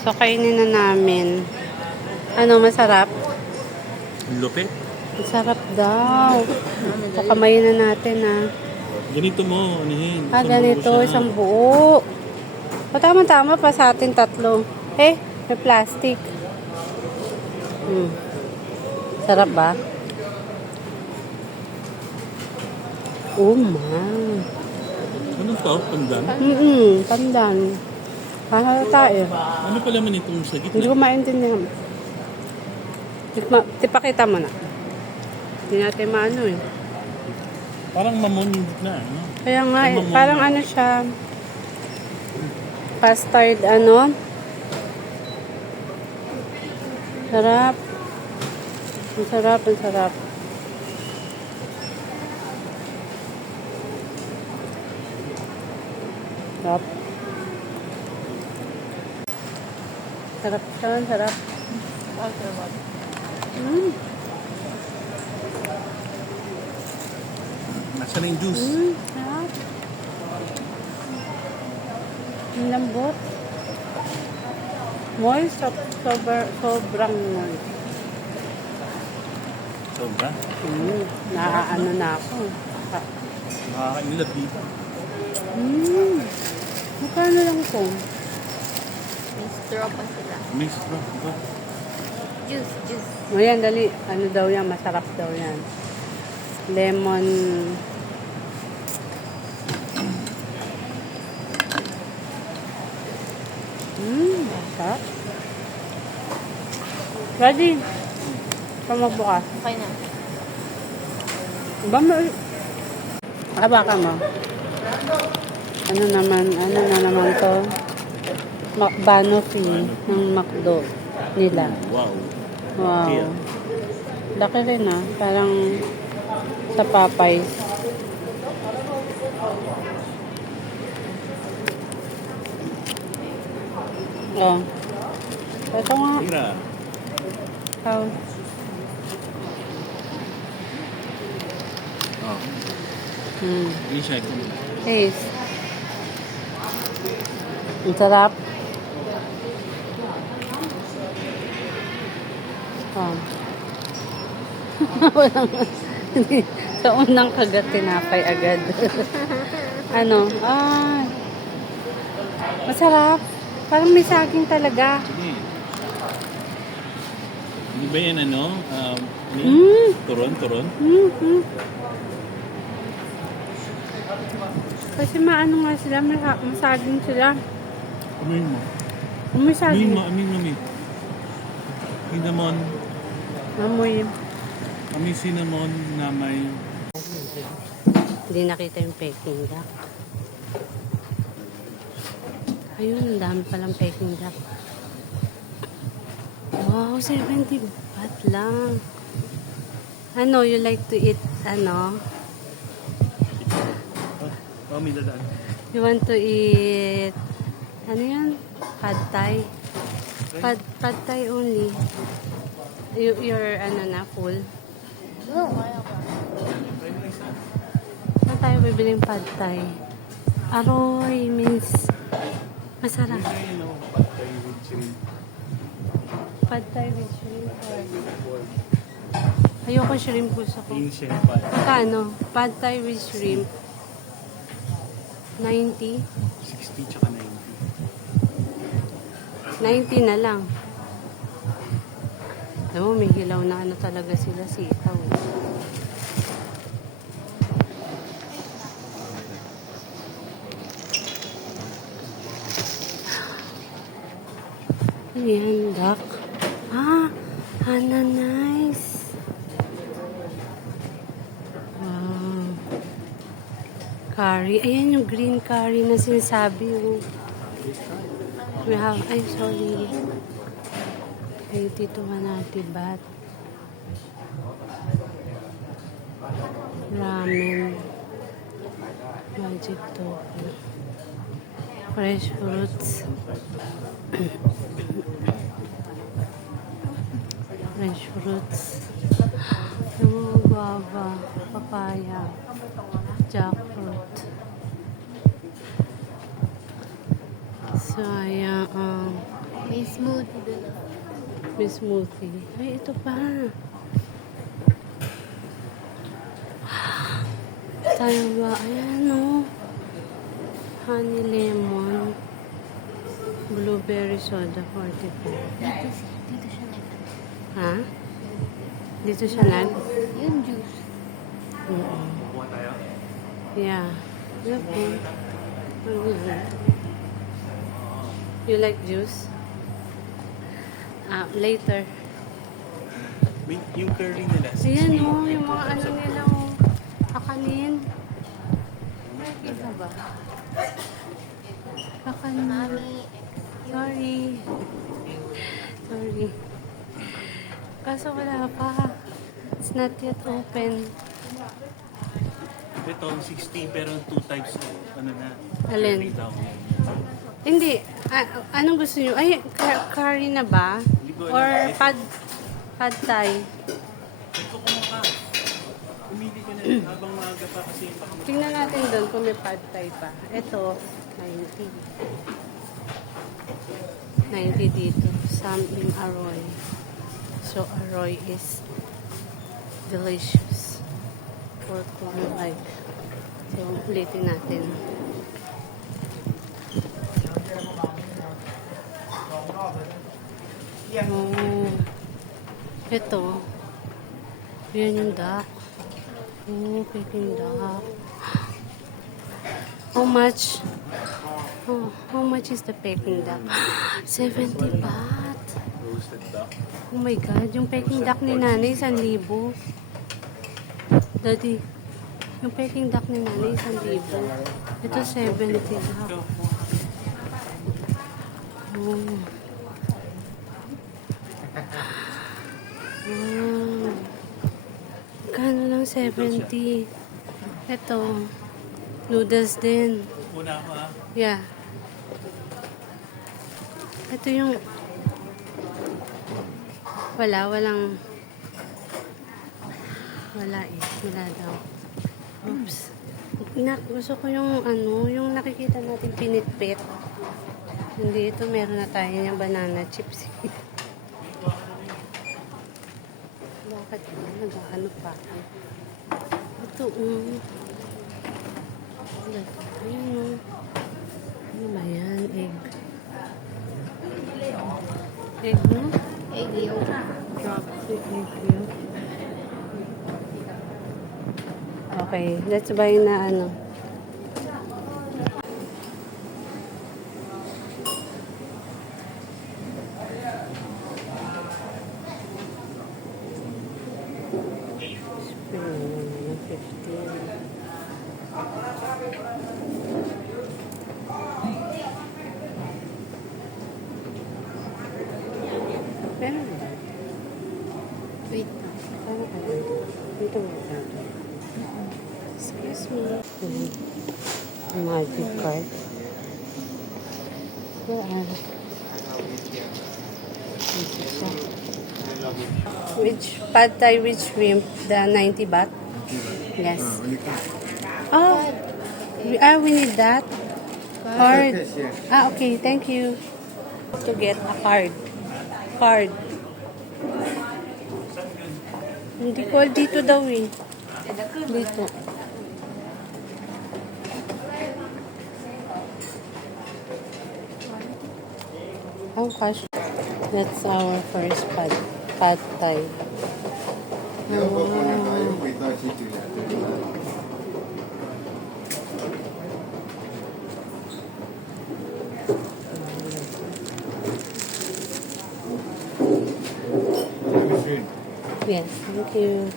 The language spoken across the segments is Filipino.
So, kainin na namin. Ano, masarap? Lupit. Masarap daw. So, kamayin na natin, ah. Ganito mo, anihin. Ganito, isang buo. O, tama-tama pa sa atin tatlo. Eh, may plastic. Sarap ba? Oh, man. Anong to? Pandan? Pandan. Kahalata eh. Ano pala man itong sa Hindi gitna? ko maintindihan. Tipakita mo na. Hindi natin maano eh. Parang mamon yung gitna. Ano? Kaya nga, eh, Mamon. parang ano siya. Custard, ano. Sarap. Ang sarap, ang sarap. Sarap. Sarap siya, sarap. Nasaan na yung juice? Sarap. Ang lambot. Moist, sobrang moist. Sobra. Naaano na ako. Nakakainilab dito. Magkano lang ito? May straw pa sila. May straw. Ito. Juice. Ayan, dali. Ano daw yan? Masarap daw yan. Lemon. Masarap. Ready? Pamabukas. Okay na. Ba mo? Baka mo. Ano na naman to? Banoffee ng McDo nila. Wow. Wow. Yeah. Laki rin ah. Parang sa Popeyes. Oh. Ito nga. Tira. Oh. Oh. Hindi siya ito. Taste. Ang sarap. Oh. Sa unang kagat, tinapay agad. Ano? Masarap. Parang may saging talaga. Sige. Hindi ba yan ano? Turon? Kasi maano nga sila, masaging sila. Amin mo. May saging. Amin. Cinnamon. Amoy. Amin cinnamon na may... Hindi nakita yung Peking duck. Ayun, ang dami palang Peking duck. Wow, 70 baht lang. Ano, you like to eat, ano? May dadaan. You want to eat, ano yan? Pad Thai. Pad Thai only. You're, ano na, full. No, wala pa. Saan tayo bibiling Pad Thai? Aroy, means masarap. Pad Thai with shrimp. Ayoko shrimp, gusto ko. Magkano? Pad Thai with shrimp. 90? 60 tsaka 90. 90 na lang. Alam mo, may hilaw na ano talaga sila, sitaw. Ano yan, duck? Nice. Wow. Curry. Ayan yung green curry na sinasabi. Oh. We have, sorry. 80 to 190 baht. Ramen. Magic tofu. Fresh fruits. Fresh fruits. Guava. Papaya. Jackfruit. So, ayan. May smoothie doon. May smoothie. Ay, ito pa. Tayo ba? Ayan, oh. Honey lemon. Blueberry soda, 44. Dito siya nag... Ha? Dito siya nag? Yung juice. Kuha tayo. Yeah. Look, You like juice? Later. Yung curry nila. Ayan, oh. Yung mga ano nila, oh. Kakanin. Nakikita ba? Kakanin. Mami, Sorry. Sorry. Kaso wala pa. It's not yet open. Ito, 16 pero 2 types ano na. Alin? Curry daw. Hindi. Anong gusto nyo? Ay, curry na ba? Or pad thai? Ito kumaka. Umili ko na habang maaga pa kasi baka Tingnan natin doon kung may pad thai pa. Ito, 90. 90 dito. Some in Aroy. So, Aroy is delicious. For corn like. So, ulitin natin. Oh. Ito. Yan yung duck. Oh, Peking duck. How much? Oh, how much is the Peking duck? 70 baht. roasted duck. Oh my God, yung Peking duck ni nanay, 1,000. Daddy, yung Peking duck ni nanay, 1,000. Ito, 70 duck. Oh. Oh. Kano lang 70. Ito, noodles din. Muna ako ha. Yeah. Ito yung walang wala eh. Wala daw. Oops. Gusto ko yung yung nakikita natin pinitpit. Hindi, ito meron na tayo yung banana chips. Bakit nag-ano pa? Ito, ayun, ano ba yan? Egg. Egg, no? egg yolk. Drop the egg yolk. Okay, let's buy na Meron ba? Wait. Paano ka dito? Dito mo ka dito. Excuse me. Magic card. Saan? Dito siya. Which pad thai with shrimp? The 90 baht? Yes. Oh, we need that. Card. Okay, thank you. To get a card. Card. Hindi ko dito daw eh. Dito. Oh gosh. That's our first pad thai. Yes, thank you.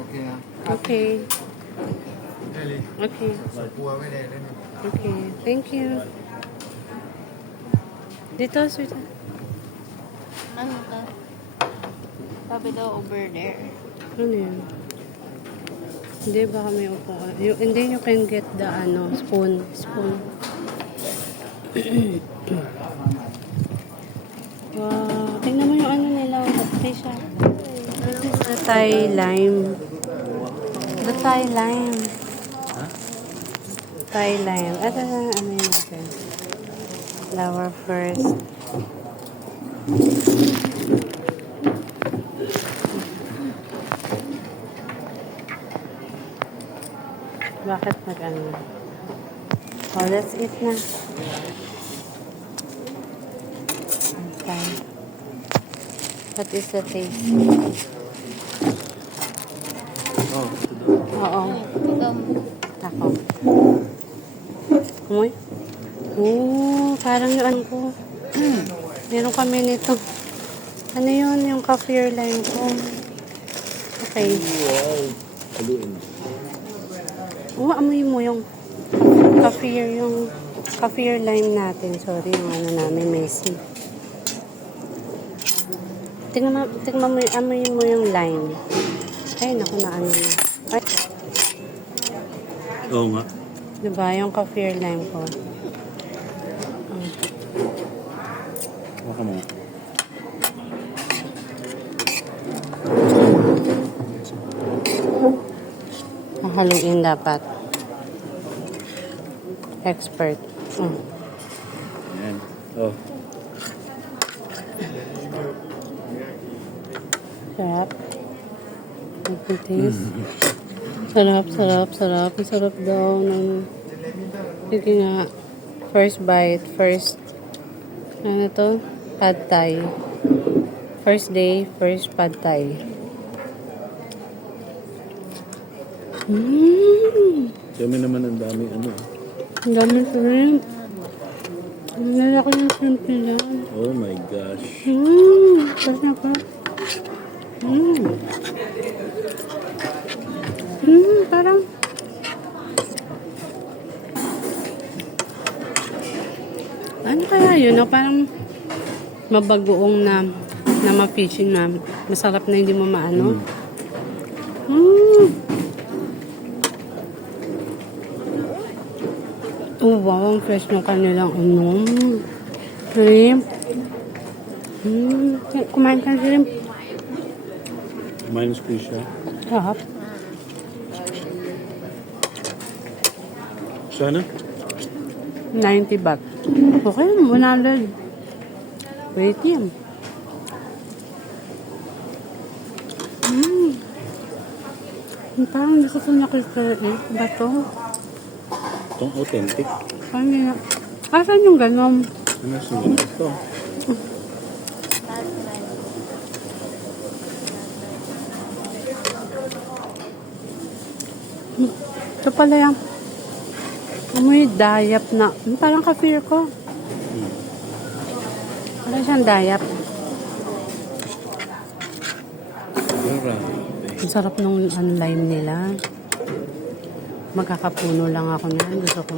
Okay na. Okay. Really? Okay. กลัวไม่ได้เลยนะ Okay. Thank you. Dito, sweetheart. Ano ka? Sabi daw over there. Ano yun? Hindi, baka may upuan. And then you can get the spoon. Wow. Tingnan mo yung nila. Tisha. This is the Thai lime. The Thai lime. Ha? Thai lime. Ano yun natin? Flour first. Bakit nag-ano? Oh, let's eat na. Okay. What is the taste? Oh, ito daw. Oo. Gum. Ako. Kumoy? Oo, parang yung ano ko. Meron kami nito. Ano yun? Yung kaffir lime ko. Okay. Wow. Haluin. Oo, amoy mo yung kaffir lime natin. Sorry, yung ano namin, messy. Tingnan mo, amoy mo yung lime. Ay, naku na ano na. Ay, Oo nga. diba? Yung kaffir lime ko. Baka mo. Haluin dapat. Expert. Ayan. Oh. Sarap. Good taste. Sarap, sarap, sarap. Ang sarap daw ng... Sige nga. First bite. First... Ano to? Pad Thai. First day, first Pad Thai. Kami naman ang dami ano. Ang dami shrimp. Ang lalaki ng shrimp nila. Oh my gosh. Sarap na pa. Parang... Ano kaya yun? No? Parang mabagoong na ma-fishing na masarap na hindi mo maano. Oh, wow. Ang fresh ng kanilang ano. Shrimp. Kumain ka ng shrimp. Minus fish siya. Sarap. Sana? 90 baht. Okay, 100. Wait yan. Parang hindi ko ito nakikita. Ba ito? Itong authentic. Parang hindi na. Asan yung ganom? Ano sunod ito? Ito pala yan. Amoy dayap na. Parang ka-fear ko. Wala siyang dayap. Grabe. Ang sarap nung lime nila. Magkakapuno lang ako niyan. Gusto ko.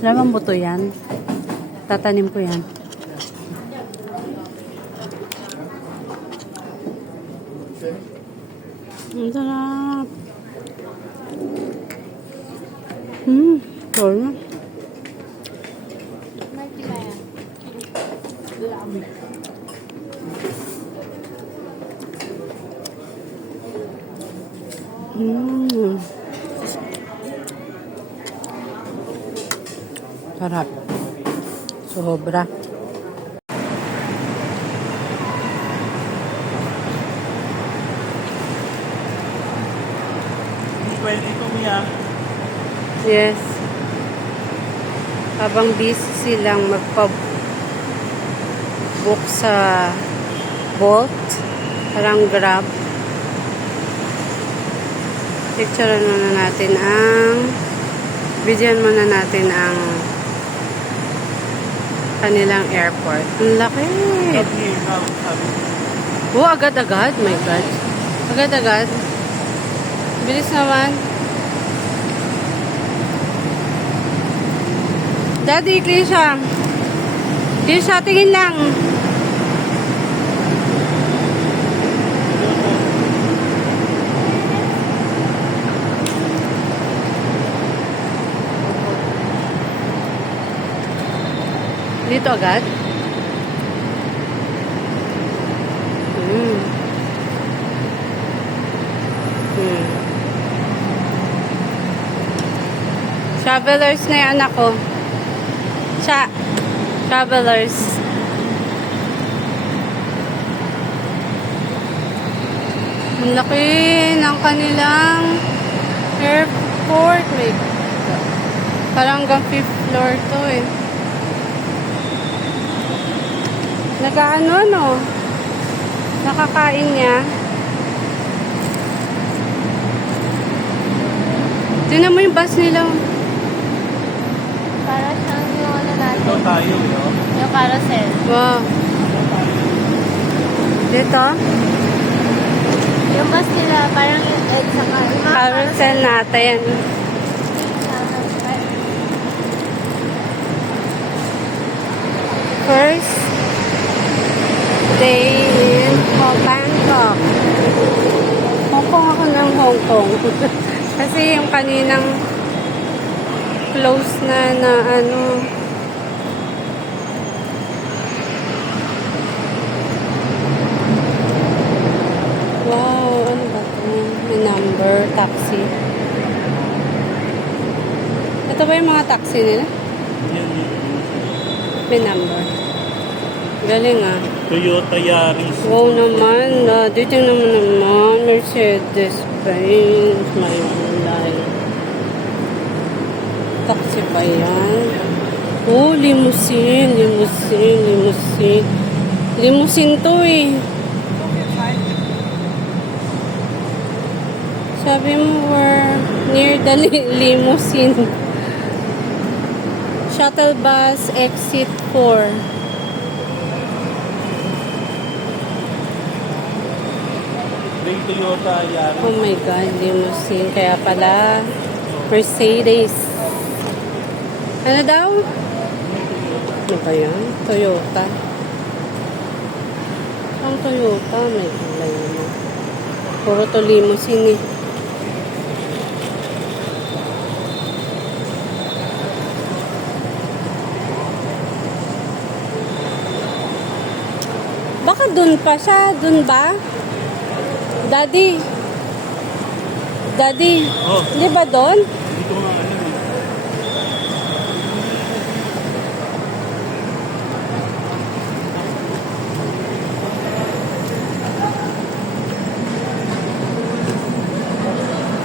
Alam ang buto yan. Tatanim ko yan. Ang sarap. Sorry. Sarap. Sobra. Pwede ito niya. Yes. Habang busy silang magpa-book sa Bolt, parang Grab. Picturean muna natin videoan muna natin ang kanilang airport. Ang laki. Oh, agad-agad. My God. Agad-agad. Bilis naman. Daddy, Krisha. Krisha, tingin lang. Dito agad? Travelers na yung anak ko. Travelers. Ang laki ng kanilang airport. Wait. Parang hanggang 5th floor to eh. Nag-ano, no? Nakakain niya. Tingnan mo yung bus nila. Para siyang yung ano natin. Ito tayo, no? Yung carousel. Wow. Dito? Yung bus nila, parang yung egg saka. Yung mga Carousel natin. First day in Bangkok. Hong Kong ako ng Hong Kong. Kasi yung kaninang close na ano. Wow, ano ba ito? May number, taxi. Ito ba yung mga taxi nila? Yan, May number. Galing ah. Toyota Yaris. Wow naman. Dito naman. Mercedes-Benz. May ulay. Taxi pa yan. Oh, limousine. Limousine to eh. Sabi mo we're near the limousine. Shuttle bus exit 4. Yung Toyota Yaris. Oh my God, limousine. Kaya pala, Mercedes. Ano daw? Ano ba yan? Toyota. Ang Toyota, may kulay naman. Puro to limousine eh. Baka dun pa siya. Dun ba? Daddy. Oh. Di ba doon? Dito nga ano eh.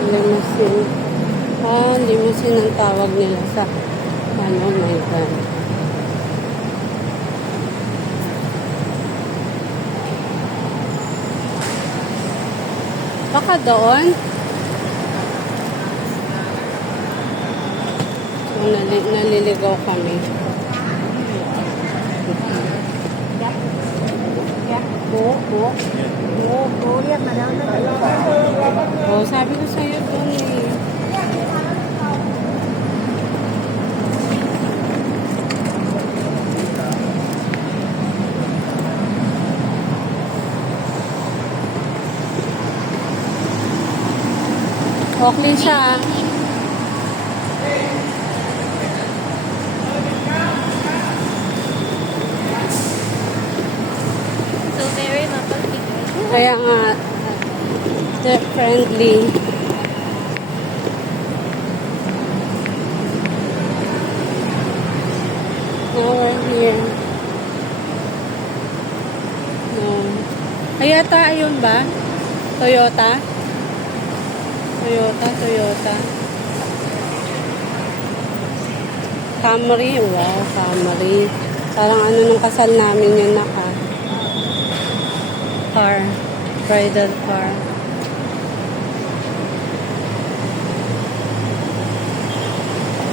Limousine. Limousine ang tawag nila sa ano, my God. Baka doon. So, naliligaw kami. Oh, sabi ko sa'yo doon eh. Okay siya. So, very mapagbigay. Kaya nga, friendly. Now we're here. No. Ayata, ayun ba? Toyota? Toyota. Camry. Wow, Camry. Parang ano nung kasal namin yun car. Bridal car.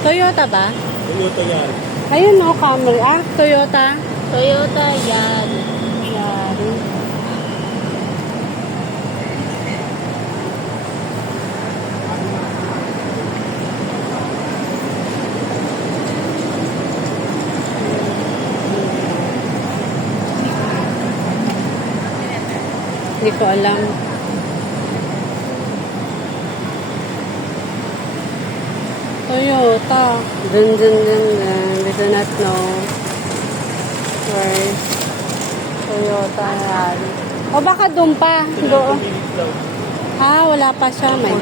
Toyota ba? Toyota Yaris. Ayun o, Camry. Toyota. Toyota, yan. Yari. Hindi ko alam. Toyota. Dun. We do not know where Toyota Yaris. O baka doon pa. Doon. Wala pa siya. May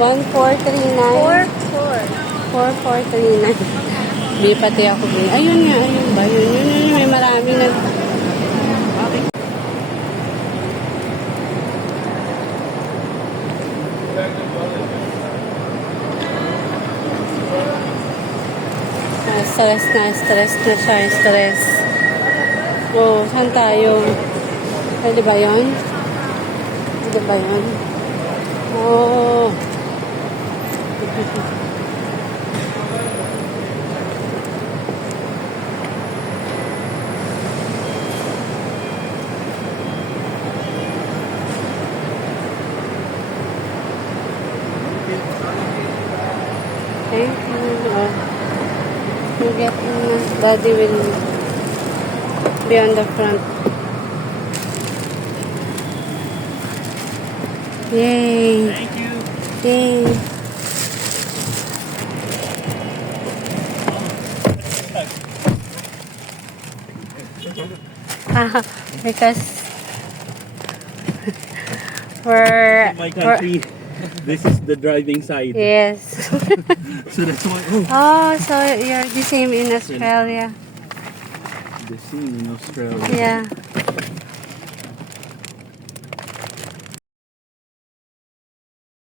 1439. 4,439. Bili pati ako. Ayun nga, ayun ba? Yun. May marami na. Stress na siya, stress. Oh, saan tayo? Pwede ba yun? Pwede ba yun? Oh. Thank you. Oh. You get daddy will be on the front. Yay! Thank you. Yay! Because My country, this is the driving side. yes. So that's why, oh, Oh, so you're the same in Australia. the scene in Australia. Yeah.